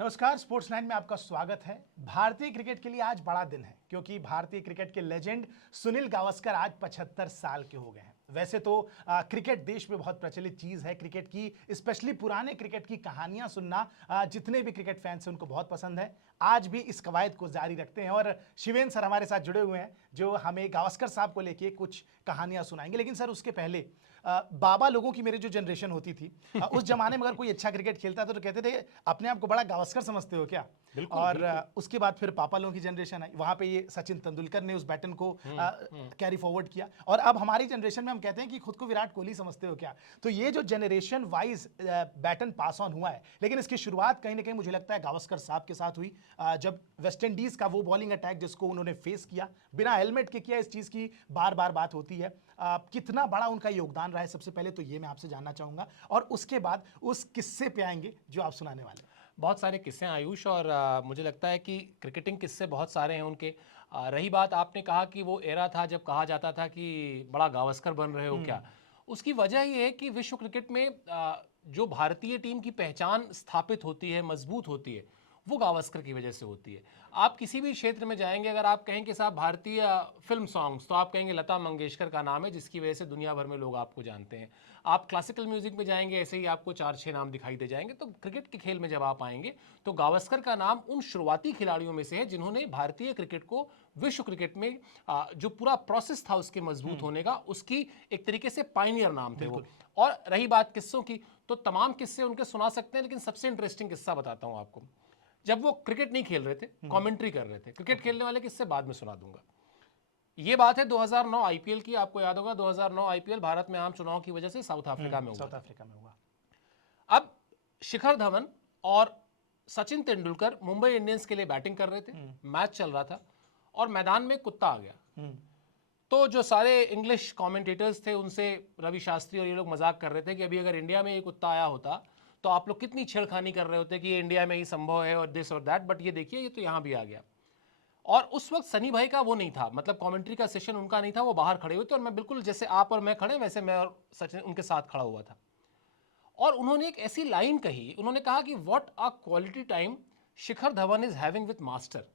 नमस्कार, sports nine में आपका स्वागत है। भारतीय क्रिकेट के लिए आज बड़ा दिन है क्योंकि भारतीय क्रिकेट के लेजेंड सुनील गावस्कर आज 75 साल के हो गए हैं। वैसे तो क्रिकेट देश में बहुत प्रचलित चीज़ है। क्रिकेट की स्पेशली पुराने क्रिकेट की कहानियां सुनना जितने भी क्रिकेट फैंस हैं उनको बहुत पसंद है। आज भी इस कवायद को जारी रखते हैं और शिवेन सर हमारे साथ जुड़े हुए हैं जो हमें गावस्कर साहब को लेके कुछ कहानियां सुनाएंगे। लेकिन सर उसके पहले बाबा लोगों की मेरी जो जनरेशन होती थी उस जमाने में अगर कोई अच्छा क्रिकेट खेलता था तो कहते थे अपने आप को बड़ा गावस्कर समझते हो क्या। और उसके बाद फिर पापा लोगों की जनरेशन आई, वहां पे ये सचिन तेंदुलकर ने उस बैटन को कैरी फॉरवर्ड किया और अब हमारी जनरेशन में हम कहते हैं कि खुद को विराट कोहली समझते हो क्या। तो ये जो generation wise baton pass on हुआ है, लेकिन इसकी शुरुआत कहीं ना कहीं मुझे लगता है गावस्कर साहब के साथ हुई जब वेस्ट इंडीज का वो बॉलिंग अटैक जिसको उन्होंने फेस किया बिना हेलमेट के किया। इस चीज की बार बार बात होती है, कितना बड़ा उनका योगदान रहा है। सबसे पहले तो ये मैं आपसे जानना चाहूंगा और उसके बाद उस किस्से पे आएंगे जो आप सुनाने वाले हैं। बहुत सारे किस्से हैं आयुष, और मुझे लगता है कि क्रिकेटिंग किस्से बहुत सारे हैं उनके। रही बात आपने कहा कि वो एरा था जब कहा जाता था कि बड़ा गावस्कर बन रहे हो क्या, उसकी वजह ये है कि विश्व क्रिकेट में जो भारतीय टीम की पहचान स्थापित होती है, मजबूत होती है, वो गावस्कर की वजह से होती है। आप किसी भी क्षेत्र में जाएंगे, अगर आप कहें कि साहब भारतीय फिल्म सॉन्ग्स, तो आप कहेंगे लता मंगेशकर का नाम है, जिसकी वजह से दुनिया भर में लोग आपको जानते हैं। आप क्लासिकल म्यूजिक में जाएंगे, ऐसे ही आपको 4-6 नाम दिखाई दे जाएंगे। तो क्रिकेट के खेल में जब आप आएंगे तो गावस्कर का नाम उन शुरुआती खिलाड़ियों में से है जिन्होंने भारतीय क्रिकेट को विश्व क्रिकेट में जो पूरा प्रोसेस था उसके मजबूत होने का, उसकी एक तरीके से पायनियर नाम थे वो। और रही बात किस्सों की, तो तमाम किस्से उनके सुना सकते हैं, लेकिन सबसे इंटरेस्टिंग किस्सा बताता हूं आपको। जब वो क्रिकेट नहीं खेल रहे थे, कमेंट्री कर रहे थे, क्रिकेट खेलने वाले किस्से बाद में सुना दूंगा। ये बात है 2009 आईपीएल की। आपको याद होगा 2009 आईपीएल भारत में आम चुनाव की वजह से साउथ अफ्रीका में हुआ। अब शिखर धवन और सचिन तेंदुलकर मुंबई इंडियंस के लिए बैटिंग कर रहे थे, मैच चल रहा था और मैदान में कुत्ता आ गया। तो जो सारे इंग्लिश कमेंटेटर्स थे उनसे रवि शास्त्री और ये लोग मजाक कर रहे थे कि अभी अगर इंडिया में ये कुत्ता आया होता तो आप लोग कितनी छेड़खानी कर रहे होते कि ये इंडिया में ही संभव है और दिस और दैट, बट ये देखिए ये तो यहाँ भी आ गया। और उस वक्त सनी भाई का वो नहीं था, मतलब कमेंट्री का सेशन उनका नहीं था, वो बाहर खड़े हुए थे और मैं बिल्कुल जैसे आप और मैं खड़े वैसे मैं और सचिन उनके साथ खड़ा हुआ था। और उन्होंने एक ऐसी लाइन कही, उन्होंने कहा कि what a quality time Shikhar Dhawan is having with master.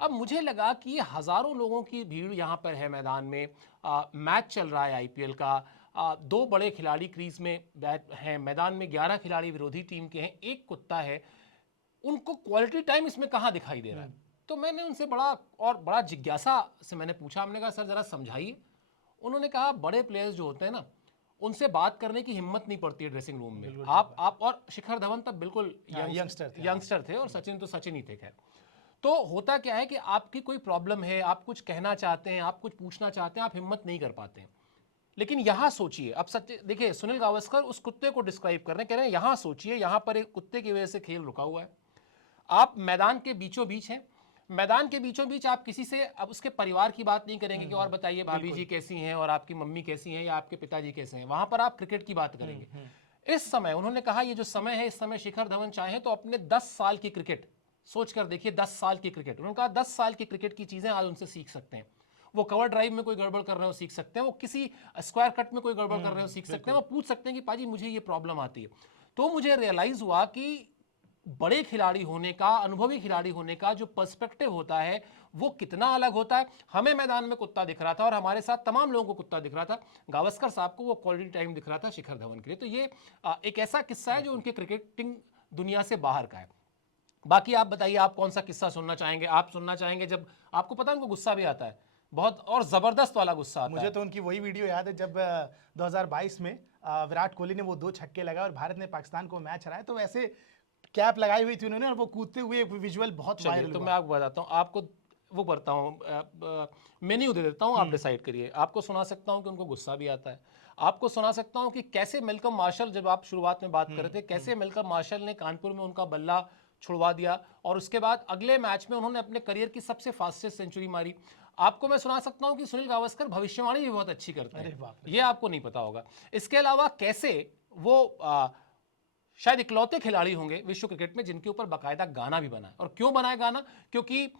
अब मुझे लगा कि ये हजारों लोगों की भीड़ यहाँ पर है मैदान में, मैच चल रहा है आईपीएल का, दो बड़े खिलाड़ी क्रीज में हैं, मैदान में 11 खिलाड़ी विरोधी टीम के हैं, एक कुत्ता है, उनको क्वालिटी टाइम इसमें कहाँ दिखाई दे रहा है। तो मैंने उनसे बड़ा जिज्ञासा से मैंने पूछा, हमने कहा सर जरा समझाइए। उन्होंने कहा बड़े प्लेयर्स जो होते हैं ना, उनसे बात करने की हिम्मत नहीं पड़ती है ड्रेसिंग रूम में। आप और शिखर धवन तब बिल्कुल यंगस्टर थे और सचिन तो सचिन ही थे। खैर, तो होता क्या है कि आपकी कोई प्रॉब्लम है, आप कुछ कहना चाहते हैं, आप कुछ पूछना चाहते हैं, आप हिम्मत नहीं कर पाते हैं। लेकिन यहां सोचिए, अब सच देखिए, सुनील गावस्कर उस कुत्ते को डिस्क्राइब कर रहे हैं, कह रहे हैं यहां सोचिए, यहां पर एक कुत्ते की वजह से खेल रुका हुआ है, आप मैदान के बीचों बीच हैं, मैदान के बीचों बीच आप किसी से अब उसके परिवार की बात नहीं करेंगे कि और बताइए भाभी जी कैसी हैं और आपकी मम्मी कैसी हैं या आपके पिताजी कैसे हैं, वहां पर आप क्रिकेट की बात करेंगे। इस समय उन्होंने कहा ये जो समय है, इस समय शिखर धवन चाहे तो अपने 10 साल की क्रिकेट सोच कर देखिए, 10 साल की क्रिकेट, उन्होंने कहा 10 साल की क्रिकेट की चीजें आज उनसे सीख सकते हैं। वो कवर ड्राइव में कोई गड़बड़ कर रहे हो सीख सकते हैं, वो किसी स्क्वायर कट में कोई गड़बड़ कर रहे हो सीख सकते हैं, वो पूछ सकते हैं कि पाजी मुझे ये प्रॉब्लम आती है। तो मुझे रियलाइज हुआ कि बड़े खिलाड़ी होने का, अनुभवी खिलाड़ी होने का जो पर्सपेक्टिव होता है वो कितना अलग होता है। हमें मैदान में कुत्ता दिख रहा था और हमारे साथ तमाम लोगों को कुत्ता दिख रहा था, गावस्कर साहब को वो क्वालिटी टाइम दिख रहा था शिखर धवन के लिए। तो ये एक ऐसा किस्सा है जो उनके क्रिकेटिंग दुनिया से बाहर का है। बाकी आप बताइए, आप कौन सा किस्सा सुनना चाहेंगे? आप सुनना चाहेंगे जब आपको पता है उनको गुस्सा भी आता है बहुत, और जबरदस्त वाला गुस्सा आता है। मुझे तो उनकी वही वीडियो याद है जब 2022 में विराट कोहली ने वो 2 छक्के लगाए और भारत ने पाकिस्तान को मैच हराया, तो वैसे कैप लगाई हुई थी उन्होंने और वो कूदते हुए विजुअल बहुत वायरल तो हुआ। मैं आपको बताता हूँ, आपको वो करता हूँ, मेन्यू दे देता हूँ, आप डिसाइड करिए। आपको सुना सकता हूँ कि उनको गुस्सा भी आता है, आपको सुना सकता हूँ कि कैसे मेलकम मार्शल, जब आप शुरुआत में बात कर रहे थे, कैसे मेलकम मार्शल ने कानपुर में उनका बल्ला छुड़वा दिया और उसके बाद अगले मैच में उन्होंने अपने करियर की सबसे फास्टेस्ट सेंचुरी मारी। आपको मैं सुना सकता हूं कि सुनील गावस्कर भविष्यवाणी भी बहुत अच्छी करते हैं, ये आपको नहीं पता होगा। इसके अलावा कैसे वो शायद इकलौते खिलाड़ी होंगे विश्व क्रिकेट में जिनके ऊपर बाकायदा गाना भी बना है। और क्यों बना है गाना? क्योंकि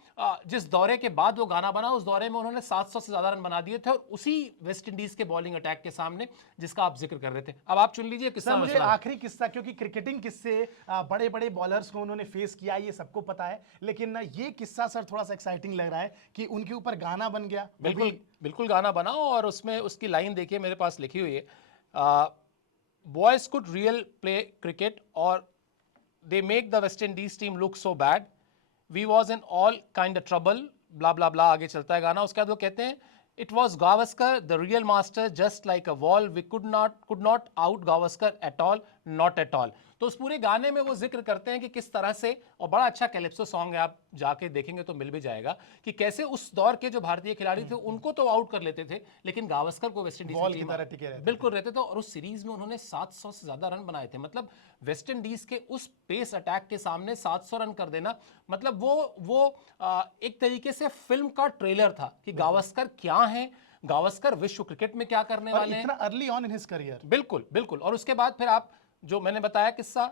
जिस दौरे के बाद वो गाना बना, उस दौरे में उन्होंने 700 से ज्यादा रन बना दिए थे, और उसी वेस्ट इंडीज के बॉलिंग अटैक के सामने जिसका आप जिक्र कर रहे थे। अब आप चुन लीजिए किस्सा। सर मुझे आखिरी किस्सा, क्योंकि क्रिकेटिंग किस्से बड़े बड़े बॉलर्स को उन्होंने फेस किया, ये सबको पता है, लेकिन ये किस्सा सर थोड़ा सा एक्साइटिंग लग रहा है कि उनके ऊपर गाना बन गया। बिल्कुल बिल्कुल गाना बना, और उसमें उसकी लाइन देखिए, मेरे पास लिखी हुई है, boys could real play cricket or they make the West Indies team look so bad, we was in all kind of trouble, blah blah blah। आगे चलता है गाना। उसके बाद वो कहते हैं it was Gavaskar the real master, just like a wall, we could not out Gavaskar at all, not at all। तो उस पूरे गाने में वो जिक्र करते हैं कि किस तरह से, और बड़ा अच्छा कैलिप्सो सॉन्ग है, आप जाके देखेंगे तो मिल भी जाएगा, कि कैसे उस दौर के जो भारतीय खिलाड़ी थे उनको तो आउट कर लेते थे, लेकिन गावस्कर को वेस्ट इंडीज की तरह टिके रहते बिल्कुल रहते थे। और उस सीरीज में उन्होंने 700 से ज्यादा रन बनाए थे। मतलब वेस्ट इंडीज के उस पेस अटैक के सामने 700 रन कर देना, मतलब वो एक तरीके से फिल्म का ट्रेलर था कि गावस्कर क्या है, गावस्कर विश्व क्रिकेट में क्या करने वाले हैं, इतना early on in his career. बिल्कुल बिल्कुल। और उसके बाद फिर आप जो मैंने बताया किस्सा,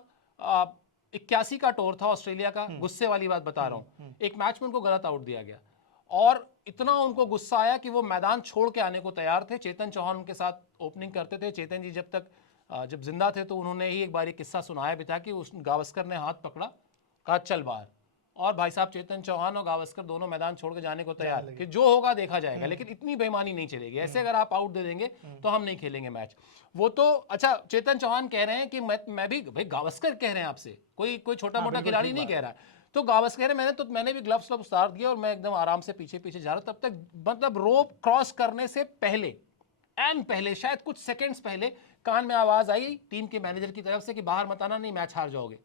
81 का टूर था ऑस्ट्रेलिया का, गुस्से वाली बात बता रहा हूं, एक मैच में उनको गलत आउट दिया गया और इतना उनको गुस्सा आया कि वो मैदान छोड़ के आने को तैयार थे। चेतन चौहान उनके साथ ओपनिंग करते थे। चेतन जी जब जिंदा थे तो उन्होंने ही एक बार एक किस्सा सुनाया भी था कि उस गावस्कर ने हाथ पकड़ा, कहा चल बाहर, और भाई साहब चेतन चौहान और गावस्कर दोनों मैदान छोड़ के जाने को तैयार कि जो होगा देखा जाएगा, लेकिन इतनी बेईमानी नहीं चलेगी, ऐसे अगर आप आउट दे देंगे तो हम नहीं खेलेंगे मैच। वो तो अच्छा, चेतन चौहान कह रहे हैं कि मैं भी, भाई गावस्कर कह रहे हैं आपसे, कोई छोटा मोटा खिलाड़ी नहीं कह रहा है। तो गावस्कर मैंने भी ग्लव्स उतार दिया और मैं एकदम आराम से पीछे पीछे जा रहा हूं। तब तक मतलब रोप क्रॉस करने से पहले शायद कुछ सेकंड्स पहले कान में आवाज आई टीम के मैनेजर की तरफ से कि बाहर मत आना, नहीं मैच हार जाओगे।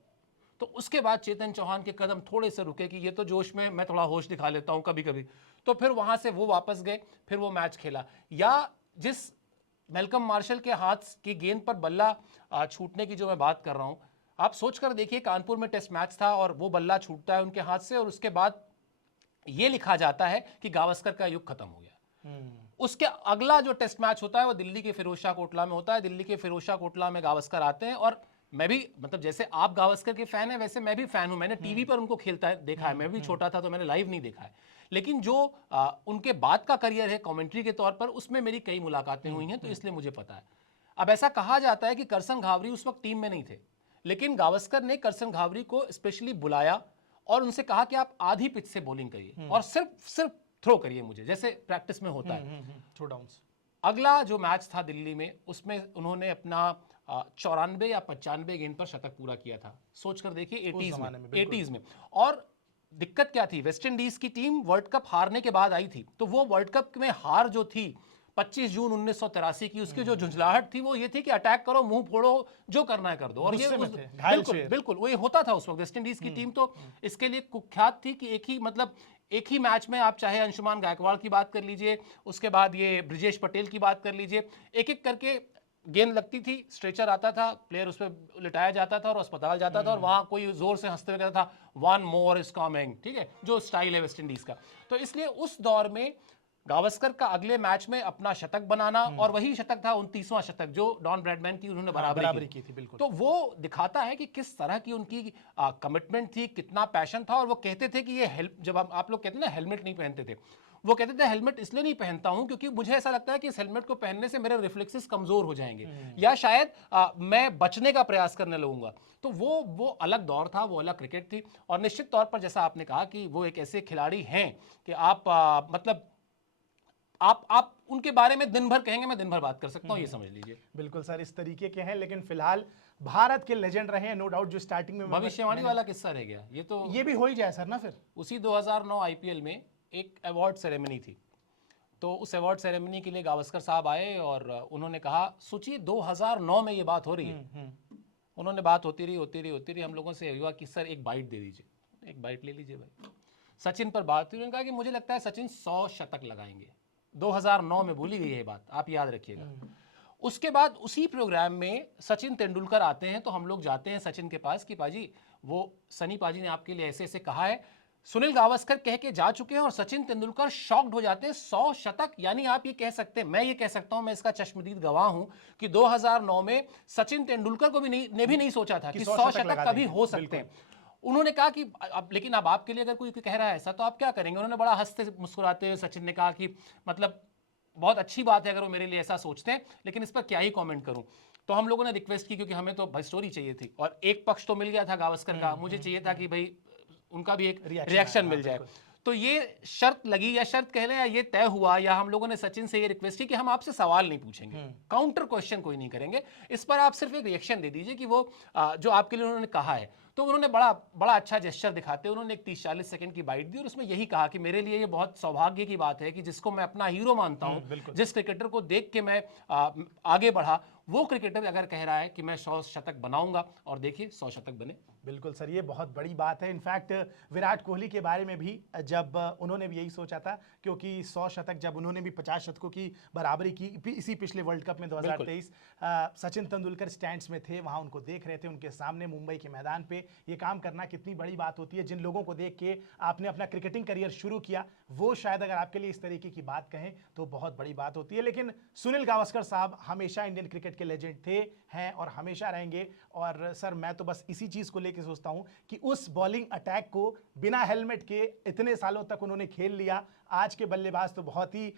तो उसके बाद चेतन चौहान के कदम थोड़े से रुके कि ये तो जोश में मैं थोड़ा होश दिखा लेता हूं कभी कभी। तो फिर वहां से वो वापस गए, फिर वो मैच खेला। या जिस मेलकम मार्शल के हाथ की गेंद पर बल्ला छूटने की जो मैं बात कर रहा हूं, आप सोच कर देखिए, कानपुर में टेस्ट मैच था और वो बल्ला छूटता है उनके हाथ से, और उसके बाद ये लिखा जाता है कि गावस्कर का युग खत्म हो गया। उसके अगला जो टेस्ट मैच होता है वो दिल्ली के फिरोजशाह कोटला में होता है। दिल्ली के फिरोजशाह कोटला में गावस्कर आते हैं, और मैं भी, मतलब जैसे आप गावस्कर के फैन हैं वैसे मैं भी फैन हूं। मैंने टीवी पर उनको खेलता है देखा है, मैं भी छोटा था तो मैंने लाइव नहीं देखा है, लेकिन जो उनके बाद का करियर है कमेंट्री के तौर पर, उसमें मेरी कई मुलाकातें हुई हैं, तो इसलिए मुझे पता है। अब ऐसा कहा जाता है कि करसन घावरी उस वक्त टीम में नहीं थे, लेकिन गावस्कर ने करसन घावरी को स्पेशली बुलाया और उनसे कहा कि आप आधी पिच से बॉलिंग करिए और सिर्फ थ्रो करिए मुझे, जैसे प्रैक्टिस में होता है। Throw downs. अगला जो मैच था दिल्ली में, उसमें उन्होंने अपना 94 या 95 गेंद पर शतक पूरा किया था। सोचकर देखिए 80s में। और दिक्कत क्या थी, वेस्ट इंडीज की टीम वर्ल्ड कप हारने के बाद आई थी, तो वो वर्ल्ड कप में हार जो थी 25 जून 1983 की, उसकी जो झुंझलाहट थी वो ये थी कि अटैक करो, मुंह फोड़ो, जो करना है कर दो। और ये बिल्कुल वो ये होता था उस वक्त। वेस्ट इंडीज की टीम तो इसके लिए कुख्यात थी कि एक ही मैच में आप चाहे अंशुमान गायकवाड़ की बात कर लीजिए, उसके बाद ये ब्रिजेश पटेल की बात कर लीजिए, एक एक करके गेंद लगती थी, स्ट्रेचर आता था, प्लेयर उस पर लिटाया जाता था और अस्पताल जाता था, और वहां कोई जोर से हंसते हुए कहता था वन मोर इज कमिंग, ठीक है, जो स्टाइल है वेस्ट इंडीज का। तो इसलिए उस दौर में गावस्कर का अगले मैच में अपना शतक बनाना, और वही शतक था 29वां शतक जो डॉन ब्रैडमैन की उन्होंने बराबरी की थी। बिल्कुल। तो वो दिखाता है कि किस तरह की उनकी कमिटमेंट थी, कितना पैशन था। और वो कहते थे कि ये जब आप लोग कहते हैं ना हेलमेट नहीं पहनते थे, वो कहते थे हेलमेट इसलिए नहीं पहनता हूं क्योंकि मुझे ऐसा लगता है कि इस हेलमेट को पहनने से मेरे रिफ्लेक्सेस कमजोर हो जाएंगे, या शायद मैं बचने का प्रयास करने लगूंगा। तो वो अलग दौर था, वो अलग क्रिकेट थी। और निश्चित तौर पर जैसा आपने कहा कि वो एक ऐसे खिलाड़ी हैं कि आप मतलब आप उनके बारे में दिन भर कहेंगे, मैं दिन भर बात कर सकता हूं, ये समझ लीजिए। बिल्कुल सर, इस तरीके के हैं, लेकिन फिलहाल भारत के लेजेंड रहे हैं, नो डाउट। जो स्टार्टिंग में भविष्यवाणी वाला किस्सा रह गया, ये भी हो ही जाए सर ना। फिर उसी 2009 आईपीएल में एक अवार्ड सेरेमनी थी, तो उस अवार्ड सेरेमनी के लिए गावस्कर साहब आए और उन्होंने कहा, सोचिए 2009 में ये बात हो रही है। उन्होंने बात होती रही, हम लोगों से हुआ कि सर एक बाइट दे दीजिए, एक बाइट ले लीजिए भाई। सचिन पर बात हुई, उन्होंने कहा कि मुझे लगता है सचिन 100 शतक लगाएंगे। 2009 में बोली गई ये बात, आप याद रखिएगा। उसके बाद उसी प्रोग्राम में सचिन तेंदुलकर आते हैं, तो हम लोग जाते हैं सचिन के पास कि पाजी, वो सनी पाजी ने आपके लिए ऐसे ऐसे कहा है, सुनील गावस्कर कह के जा चुके हैं और सचिन तेंदुलकर शॉक्ड हो जाते हैं। 100 शतक, यानी आप ये कह सकते हैं, मैं ये कह सकता हूं, मैं इसका चश्मदीद गवाह हूं कि 2009 में सचिन तेंदुलकर को भी नहीं सोचा था कि 100 शतक कभी हो सकते हैं। उन्होंने कहा कि अब, लेकिन अब आपके लिए अगर कोई कह रहा है ऐसा तो आप क्या करेंगे? उन्होंने बड़ा हंसते मुस्कुराते हुए सचिन ने कहा कि मतलब बहुत अच्छी बात है अगर वो मेरे लिए ऐसा सोचते हैं, लेकिन इस पर क्या ही कमेंट करूं। तो हम लोगों ने रिक्वेस्ट की, क्योंकि हमें तो भाई स्टोरी चाहिए थी और एक पक्ष तो मिल गया था गावस्कर का, मुझे चाहिए था कि भाई उनका भी एक रिएक्शन मिल जाए। तो ये शर्त लगी, या शर्त कह लें, या ये तय हुआ, या हम लोगों ने सचिन से ये रिक्वेस्ट की कि हम आपसे सवाल नहीं पूछेंगे, काउंटर क्वेश्चन कोई नहीं करेंगे, इस पर आप सिर्फ एक रिएक्शन दे दीजिए कि वो जो आपके लिए उन्होंने कहा है। तो उन्होंने बड़ा अच्छा जेस्चर दिखाते हैं, उन्होंने एक 30-40 सेकंड की बाइट दी और उसमें यही कहा कि मेरे लिए ये बहुत सौभाग्य की बात है कि जिसको मैं अपना हीरो मानता हूं, जिस क्रिकेटर को देख के मैं आगे बढ़ा, वो क्रिकेटर अगर कह रहा है कि मैं 100 शतक बनाऊंगा, और देखिए 100 शतक बने। बिल्कुल सर, ये बहुत बड़ी बात है। इनफैक्ट विराट कोहली के बारे में भी जब उन्होंने भी यही सोचा था, क्योंकि 100 शतक जब उन्होंने भी 50 शतकों की बराबरी की इसी पिछले वर्ल्ड कप में 2023, सचिन तेंदुलकर स्टैंड्स में थे, वहां उनको देख रहे थे, उनके सामने मुंबई के मैदान पे ये काम करना कितनी बड़ी बात होती है। जिन लोगों को देख के आपने अपना क्रिकेटिंग करियर शुरू किया, वो शायद अगर आपके लिए इस तरीके की बात कहें तो बहुत बड़ी बात होती है। लेकिन सुनील गावस्कर साहब हमेशा इंडियन क्रिकेट के लेजेंड थे, हैं और हमेशा रहेंगे। और सर मैं तो बस इसी चीज़ को लेके सोचता हूं कि उस बॉलिंग अटैक को बिना हेलमेट के इतने सालों तक उन्होंने खेल लिया। आज के बल्लेबाज तो बहुत ही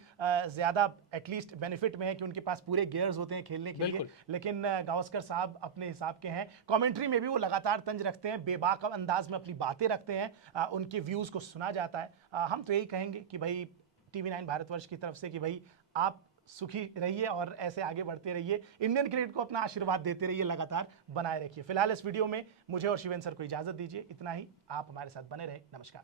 ज़्यादा एटलीस्ट बेनिफिट में है कि उनके पास पूरे गियर्स होते हैं खेलने के लिए, लेकिन गावस्कर साहब अपने हिसाब के हैं। कमेंट्री में भी वो लगातार तंज रखते हैं, बेबाक अंदाज में अपनी बातें रखते हैं, उनके व्यूज़ को सुना जाता है। हम तो यही कहेंगे कि भाई TV9 भारतवर्ष की तरफ से कि भाई आप सुखी रहिए और ऐसे आगे बढ़ते रहिए, इंडियन क्रिकेट को अपना आशीर्वाद देते रहिए, लगातार बनाए रखिए। फिलहाल इस वीडियो में मुझे और शिवेंद्र सर को इजाजत दीजिए, इतना ही। आप हमारे साथ बने रहे, नमस्कार।